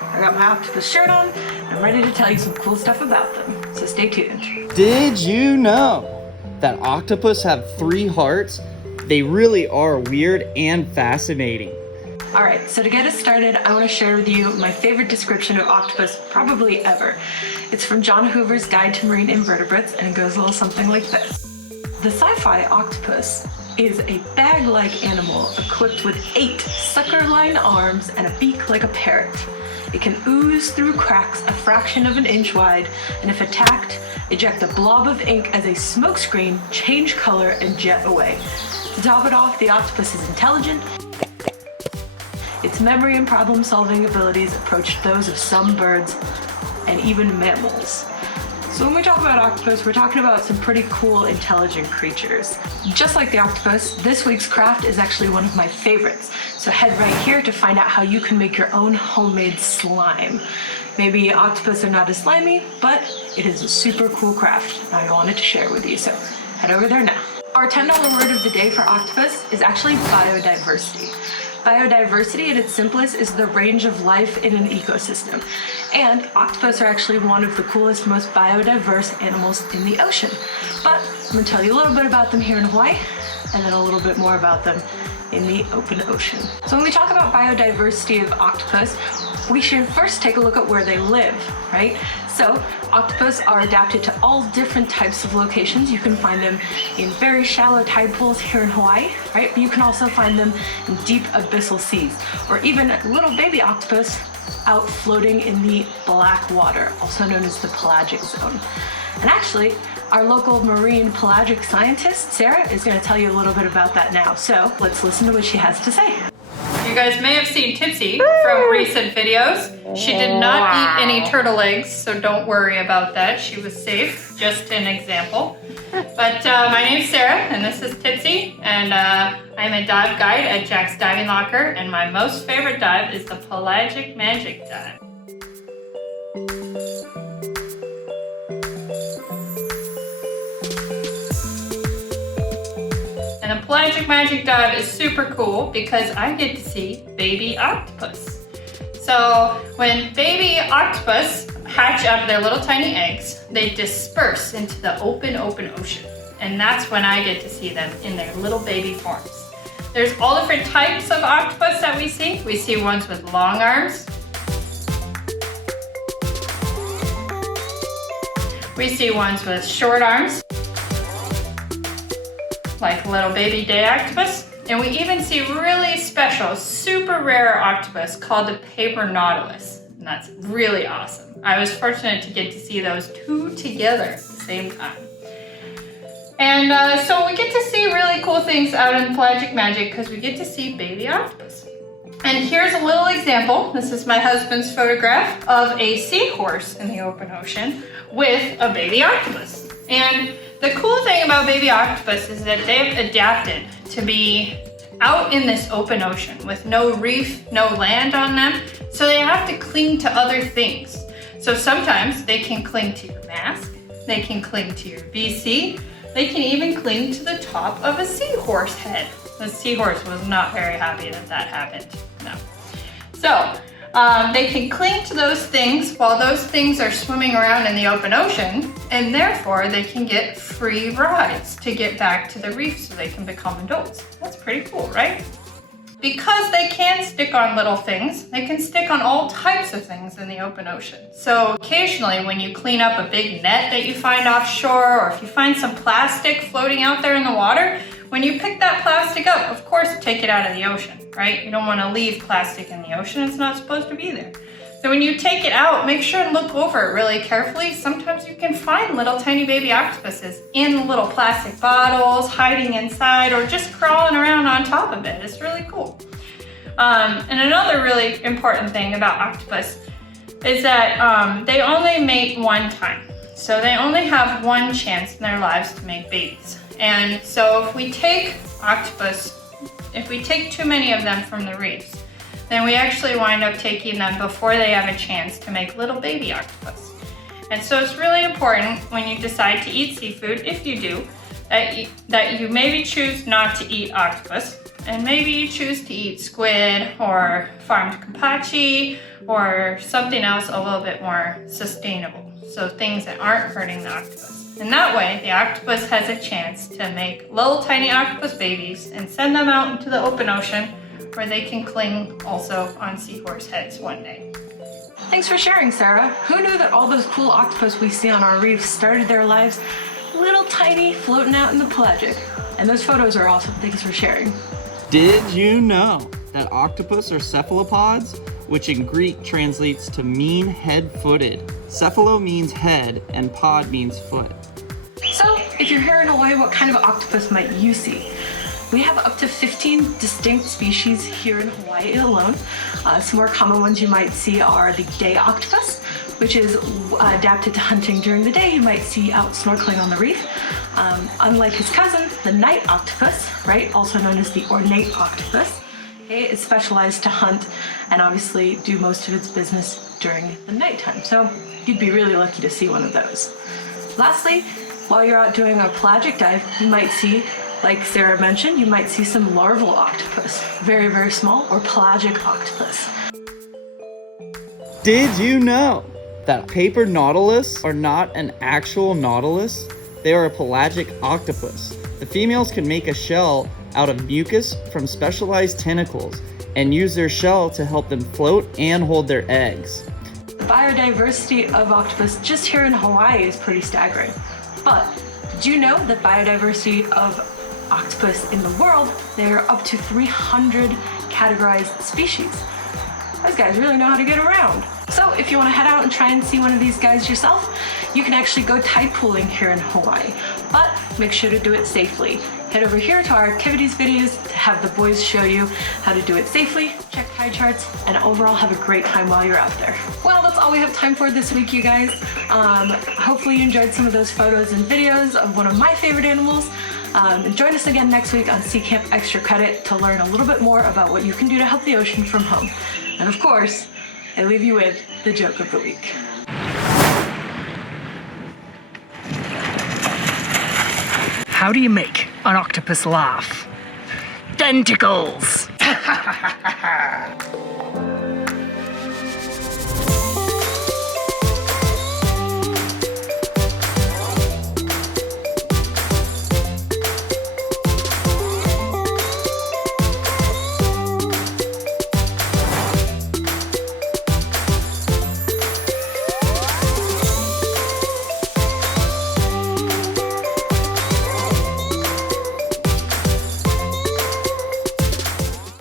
I got my octopus shirt on, and I'm ready to tell you some cool stuff about them, so stay tuned. Did you know that octopus have 3 hearts? They really are weird and fascinating. Alright, so to get us started, I want to share with you my favorite description of octopus probably ever. It's from John Hoover's Guide to Marine Invertebrates, and it goes a little something like this. The sci-fi octopus is a bag-like animal equipped with 8 sucker-lined arms and a beak like a parrot. It can ooze through cracks a fraction of an inch wide, and if attacked, eject a blob of ink as a smokescreen, change color, and jet away. To top it off, the octopus is intelligent. Its memory and problem-solving abilities approach those of some birds and even mammals. So when we talk about octopus, we're talking about some pretty cool, intelligent creatures. Just like the octopus, this week's craft is actually one of my favorites. So head right here to find out how you can make your own homemade slime. Maybe octopus are not as slimy, but it is a super cool craft, and I wanted to share with you, so head over there now. Our $10 word of the day for octopus is actually biodiversity. Biodiversity at its simplest is the range of life in an ecosystem. And octopus are actually one of the coolest, most biodiverse animals in the ocean. But I'm going to tell you a little bit about them here in Hawaii, and then a little bit more about them in the open ocean. So when we talk about biodiversity of octopus, we should first take a look at where they live, right? So octopus are adapted to all different types of locations. You can find them in very shallow tide pools here in Hawaii, right? But you can also find them in deep abyssal seas, or even little baby octopus out floating in the black water, also known as the pelagic zone. And actually, our local marine pelagic scientist, Sarah, is going to tell you a little bit about that now. So let's listen to what she has to say. You guys may have seen Tipsy from recent videos. She did not eat any turtle eggs, so don't worry about that. She was safe, just an example. But my name's Sarah, and this is Tipsy, and I'm a dive guide at Jack's Diving Locker, and my most favorite dive is the Pelagic Magic Dive. And the Pelagic Magic Dive is super cool because I get to see baby octopus. So when baby octopus hatch out of their little tiny eggs, they disperse into the open ocean. And that's when I get to see them in their little baby forms. There's all different types of octopus that we see. We see ones with long arms. We see ones with short arms, like little baby day octopus. And we even see really special, super rare octopus called the paper nautilus. And that's really awesome. I was fortunate to get to see those 2 together at the same time. And so we get to see really cool things out in Pelagic Magic because we get to see baby octopus. And here's a little example. This is my husband's photograph of a seahorse in the open ocean with a baby octopus. And the cool thing about baby octopus is that they've adapted to be out in this open ocean with no reef, no land on them, so they have to cling to other things. So sometimes they can cling to your mask, they can cling to your BC, they can even cling to the top of a seahorse head. The seahorse was not very happy that that happened, no. So they can cling to those things while those things are swimming around in the open ocean, and therefore they can get free rides to get back to the reef so they can become adults. That's pretty cool, right? Because they can stick on little things, they can stick on all types of things in the open ocean. So occasionally when you clean up a big net that you find offshore, or if you find some plastic floating out there in the water, when you pick that plastic up, of course, take it out of the ocean, right? You don't want to leave plastic in the ocean. It's not supposed to be there. So when you take it out, make sure and look over it really carefully. Sometimes you can find little tiny baby octopuses in little plastic bottles, hiding inside, or just crawling around on top of it. It's really cool. And another really important thing about octopus is that they only mate one time. So they only have one chance in their lives to make babies. And so if we take octopus, if we take too many of them from the reefs, then we actually wind up taking them before they have a chance to make little baby octopus. And so it's really important when you decide to eat seafood, if you do, that you maybe choose not to eat octopus. And maybe you choose to eat squid or farmed kapachi or something else a little bit more sustainable. So things that aren't hurting the octopus. And that way, the octopus has a chance to make little tiny octopus babies and send them out into the open ocean where they can cling also on seahorse heads one day. Thanks for sharing, Sarah. Who knew that all those cool octopus we see on our reefs started their lives little tiny, floating out in the pelagic? And those photos are awesome. Thanks for sharing. Did you know that octopus are cephalopods, which in Greek translates to mean head-footed? Cephalo means head and pod means foot. So, if you're here in Hawaii, what kind of octopus might you see? We have up to 15 distinct species here in Hawaii alone. Some more common ones you might see are the day octopus, which is adapted to hunting during the day. You might see out snorkeling on the reef. Unlike his cousin, the night octopus, right, also known as the ornate octopus, it is specialized to hunt and obviously do most of its business during the nighttime. So you'd be really lucky to see one of those. Lastly, while you're out doing a pelagic dive, you might see, like Sarah mentioned, you might see some larval octopus, very, very small, or pelagic octopus. Did you know that paper nautilus are not an actual nautilus? They are a pelagic octopus. The females can make a shell out of mucus from specialized tentacles and use their shell to help them float and hold their eggs. The biodiversity of octopus just here in Hawaii is pretty staggering. But did you know that biodiversity of octopus in the world, there are up to 300 categorized species? Those guys really know how to get around. So if you want to head out and try and see one of these guys yourself, you can actually go tide pooling here in Hawaii, but make sure to do it safely. Head over here to our activities videos to have the boys show you how to do it safely, check tide charts, and overall have a great time while you're out there. Well, that's all we have time for this week, you guys. Hopefully you enjoyed some of those photos and videos of one of my favorite animals. And join us again next week on Sea Camp Extra Credit to learn a little bit more about what you can do to help the ocean from home. And of course, I leave you with the joke of the week. How do you make an octopus laugh? Tentacles!